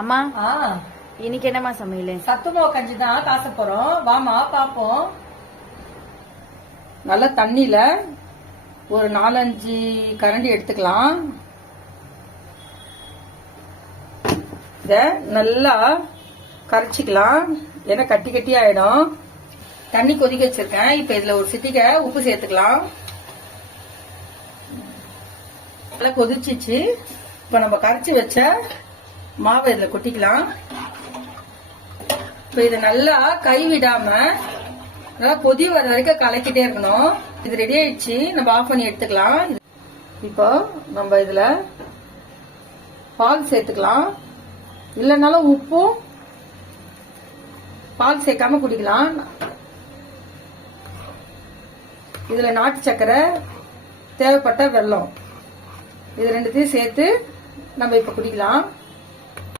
அம்மா இன்னைக்கு என்னம்மா சமையல்? சத்துமாவு கஞ்சி தான் காச போறோம். வாமா பாப்போம். நல்லா தண்ணியில ஒரு 4-5 கரண்டி எடுத்துக்கலாம். இத நல்லா கரைச்சிக்கலாம். ஏன்னா கட்டி கட்டி ஆயிடும். தண்ணி கொதிக்க வச்சிருக்கேன். இப்ப இதுல ஒரு சிட்டிகை உப்பு சேர்த்துக்கலாம். நல்லா கொதிச்சிச்சு. இப்ப நம்ம கரைச்சி வச்ச மாவை இதுல கொட்டிக்கலாம். இப்ப இத நல்லா கை விடாம நல்லா கொதி வர வரைக்கும் கலக்கிட்டே இருக்கணும். இது ரெடி ஆயிடுச்சு. நம்ம ஆஃப் பண்ணி எடுத்துக்கலாம். இப்போ நம்ம இதுல பால் சேர்த்துக்கலாம். இல்லைனாலும் உப்பும் பால் சேர்க்காம குடிக்கலாம். இதுல நாட்டு சக்கரை, தேவைப்பட்ட வெல்லம், இது ரெண்டுத்தையும் சேர்த்து நம்ம இப்ப குடிக்கலாம்.